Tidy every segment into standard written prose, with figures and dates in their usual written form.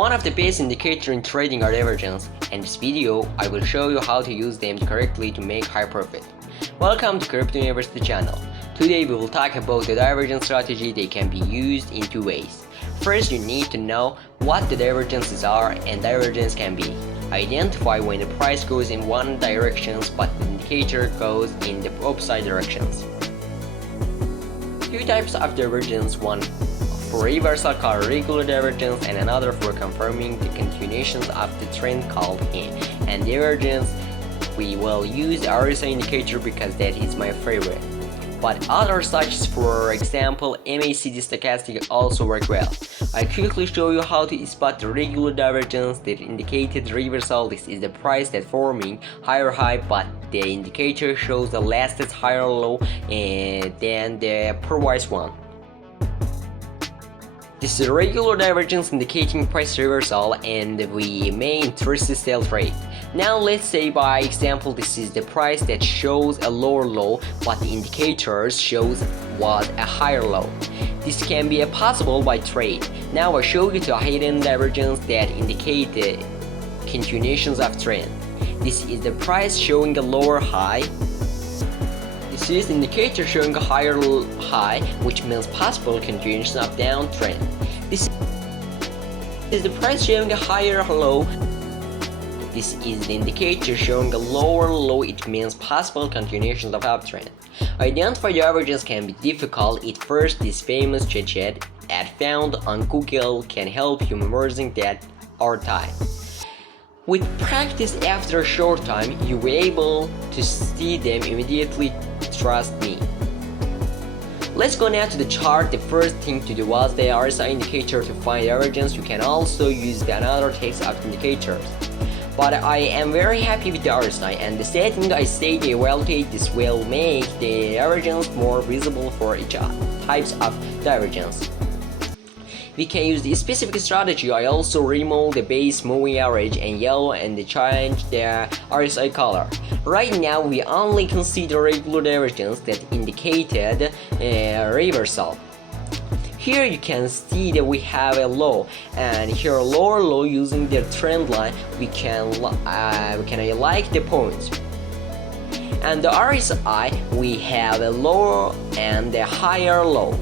one of the best indicators in trading are divergence. In this video, I will show you how to use them correctly to make high profit. Welcome to Crypto University channel. Today we will talk about the divergence strategy. They can be used in two ways. First, you need to know what the divergences are, and divergence can be identify when the price goes in one direction but the indicator goes in the opposite directions. Two types of divergence, one for reversal called regular divergence and another for confirming the continuations of the trend called and divergence. We will use the RSI indicator because that is my favorite, but others such as, for example, MACD stochastic also work well. I quickly show you how to spot the regular divergence that indicated reversal. This is the price that forming higher high, but the indicator shows the latest higher low than the previous one. This is a regular divergence indicating price reversal, and we may interest the sell trade. Now let's say by example this is the price that shows a lower low but the indicators shows was a higher low. This can be possible by trade. Now I show you the hidden divergence that indicate the continuations of trend. This is the price showing a lower high. This is the indicator showing a higher high, which means possible continuation of downtrend. This is the price showing a higher low. This is the indicator showing a lower low. It means possible continuations of uptrend. Identify divergence can be difficult. At first, this famous chit-chat ad found on Google can help you memorizing that over time. With practice, after a short time, you will be able to see them immediately. Trust me. Let's go now to the chart. The first thing to do was the RSI indicator to find divergence. You can also use another text of indicators. But I am very happy with the RSI, and the setting I say they evaluate this will make the divergence more visible for each types of divergence. We can use the specific strategy. I also remove the base moving average and yellow and change the RSI color. Right now we only consider regular divergence that indicated reversal. Here you can see that we have a low, and here a lower low. Using the trend line we can like the points, and the RSI we have a lower and a higher low.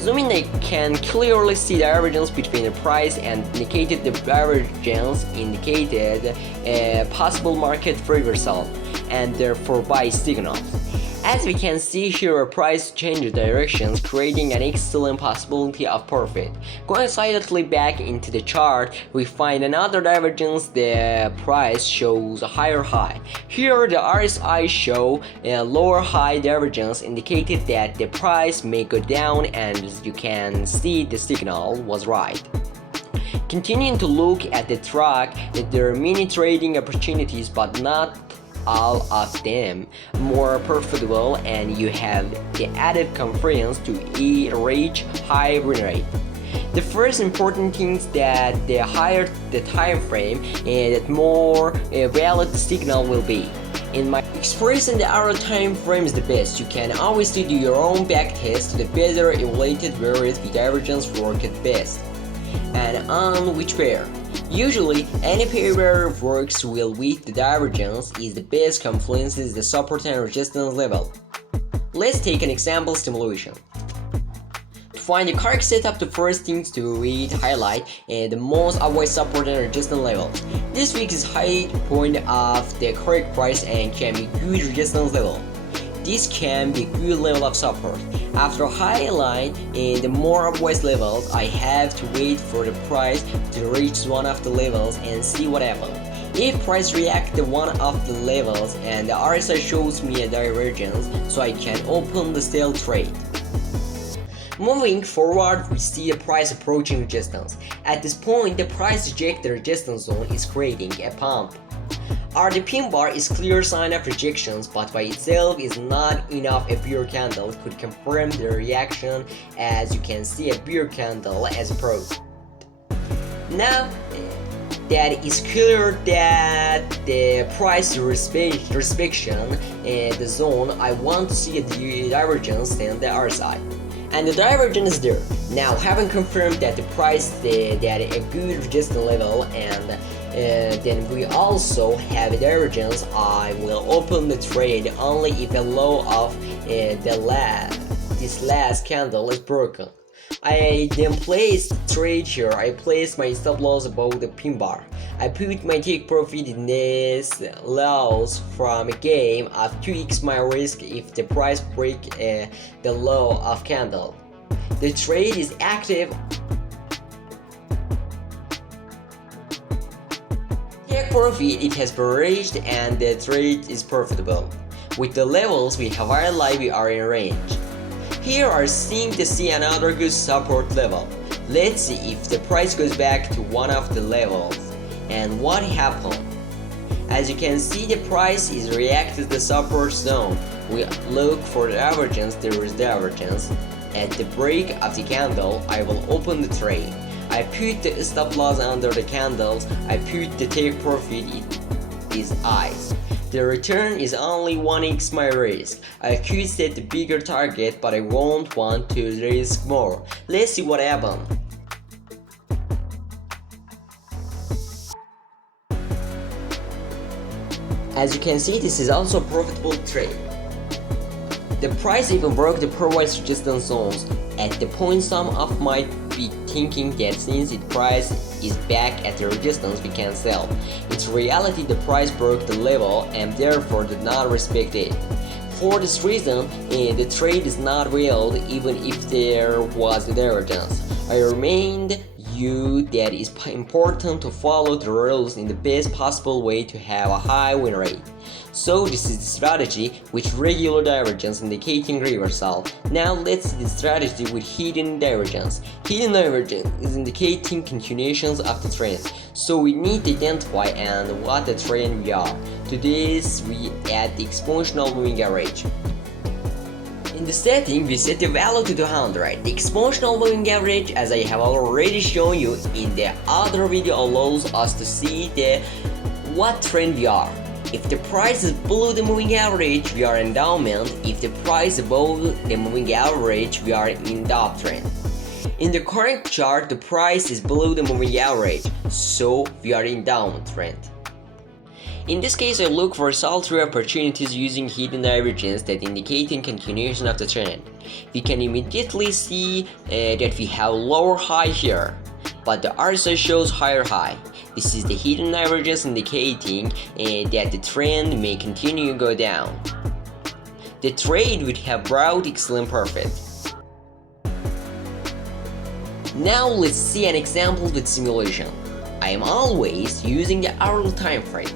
Zooming, I can clearly see the divergence between the price and indicated the divergence indicated a possible market reversal and therefore buy signal. As we can see here, a price changes directions, creating an excellent possibility of profit. Going slightly back into the chart, we find another divergence. The price shows a higher high. Here the RSI show a lower high divergence, indicated that the price may go down, and as you can see the signal was right. Continuing to look at the track, there are many trading opportunities, but not all of them more profitable, and you have the added confidence to reach high win rate. The first important thing is that the higher the time frame, that more valid signal will be. In my experience, the hour time frame is the best. You can always do your own back test to the better evaluated where the divergence worked best and on which pair. Usually, any pair where works well with the divergence is the best confluences the support and resistance level. Let's take an example simulation. To find the correct setup, the first things to read highlight the most avoid support and resistance levels. This week is high point of the correct price and can be good resistance level. This can be good level of support. After highlight the more obvious levels, I have to wait for the price to reach one of the levels and see what happens. If price reacts to one of the levels and the RSI shows me a divergence, so I can open the sell trade. Moving forward, we see the price approaching resistance. At this point, the price rejects the resistance zone is creating a pump. The pin bar is clear sign of rejections, but by itself is not enough. A bear candle could confirm the reaction, as you can see a bear candle as approached. Now that is clear that the price inspection the zone, I want to see a divergence in the RSI. and the divergence is there. Now, having confirmed that the price that a good resistance level, and then we also have a divergence, I will open the trade only if a low of this last candle is broken. I then place trade here. I place my stop loss above the pin bar. I put my take profit in this loss from a game of 2x my risk if the price break the low of candle. The trade is active. Take profit, it has been reached and the trade is profitable. With the levels we have highlighted, we are in range. Here I seem to see another good support level. Let's see if the price goes back to one of the levels and what happened. As you can see, the price is reacted to the support zone. We look for the divergence. There is divergence. At the break of the candle, I will open the trade. I put the stop loss under the candles. I put the take profit in these eyes. The return is only 1x my risk. I could set the bigger target, but I won't want to risk more. Let's see what happened. As you can see, this is also a profitable trade. The price even broke the previous resistance zones. At the point, some of might be thinking that since its price is back at the resistance, we can sell. In reality, the price broke the level and therefore did not respect it. For this reason, the trade is not real even if there was a divergence. I remind you that it's important to follow the rules in the best possible way to have a high win rate. So this is the strategy with regular divergence indicating reversal. Now let's see the strategy with hidden divergence. Hidden divergence is indicating continuations of the trend. So we need to identify and what the trend we are. To this we add the exponential moving average. In the setting, we set the value to 200. The exponential moving average, as I have already shown you in the other video, allows us to see what trend we are. If the price is below the moving average, we are in downtrend. If the price is above the moving average, we are in the uptrend. In the current chart, the price is below the moving average, so we are in downtrend. In this case, I look for sell-through opportunities using hidden divergence that indicating continuation of the trend. We can immediately see that we have lower high here, but the RSI shows higher high. This is the hidden divergence indicating that the trend may continue to go down. The trade would have brought excellent profit. Now let's see an example with simulation. I am always using the hourly time frame.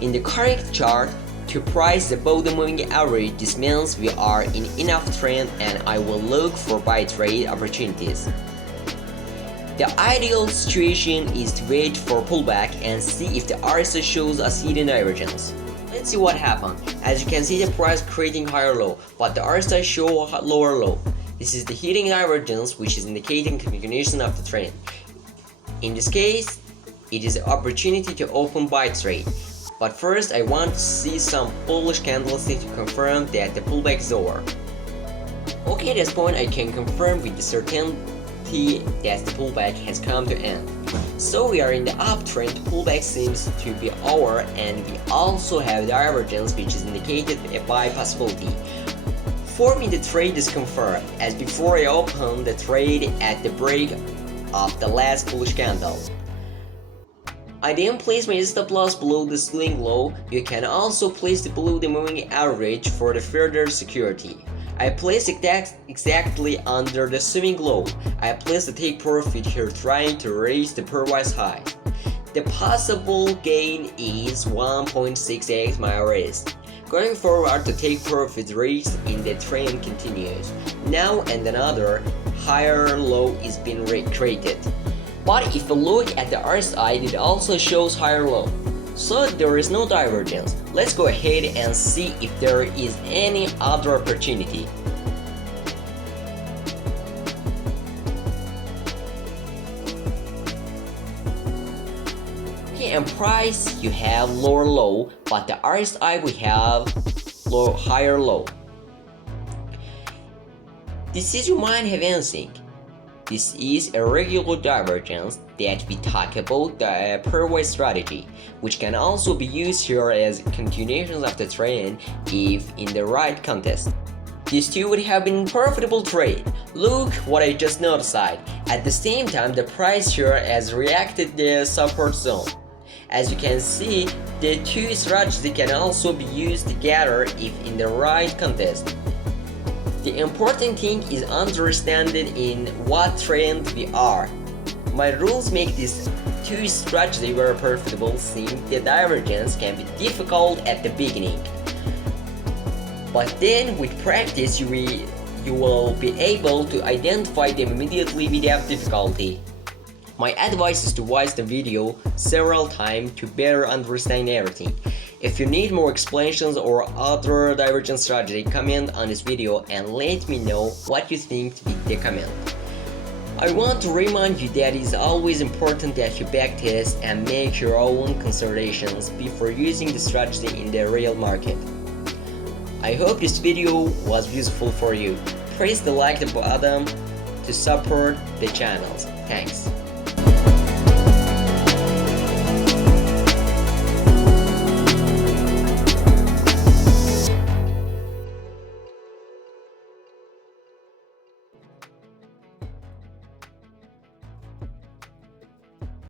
In the current chart, to price above the moving average, this means we are in enough trend and I will look for buy trade opportunities. The ideal situation is to wait for pullback and see if the RSI shows us hidden divergence. Let's see what happened. As you can see, the price creating higher low, but the RSI show lower low. This is the hidden divergence, which is indicating continuation of the trend. In this case, it is an opportunity to open buy trade. But first, I want to see some bullish candlestick to confirm that the pullback is over. Okay, at this point, I can confirm with certainty that the pullback has come to end. So we are in the uptrend, pullback seems to be over, and we also have divergence, which is indicated a buy possibility. For me, the trade is confirmed, as before I opened the trade at the break of the last bullish candle. I then place my stop loss below the swing low. You can also place it below the moving average for the further security. I place it exactly under the swing low. I place the take profit here trying to raise the previous high. The possible gain is 1.6x my risk. Going forward, the take profit raised in the trend continues. Now and another higher low is being created. But if you look at the RSI, it also shows higher low. So there is no divergence. Let's go ahead and see if there is any other opportunity. Okay, and price you have lower low, but the RSI we have higher low. This is you might have anything. This is a regular divergence that we talk about the pairwise strategy, which can also be used here as continuations of the trend if in the right context. These two would have been profitable trade. Look what I just noticed. At the same time, the price here has reacted the support zone. As you can see, the two strategies can also be used together if in the right context. The important thing is understanding in what trend we are. My rules make this two strategy very profitable since the divergence can be difficult at the beginning. But then with practice you will be able to identify them immediately without difficulty. My advice is to watch the video several times to better understand everything. If you need more explanations or other divergence strategy, comment on this video and let me know what you think with the comment. I want to remind you that it is always important that you backtest and make your own considerations before using the strategy in the real market. I hope this video was useful for you. Press the like button to support the channels. Thanks.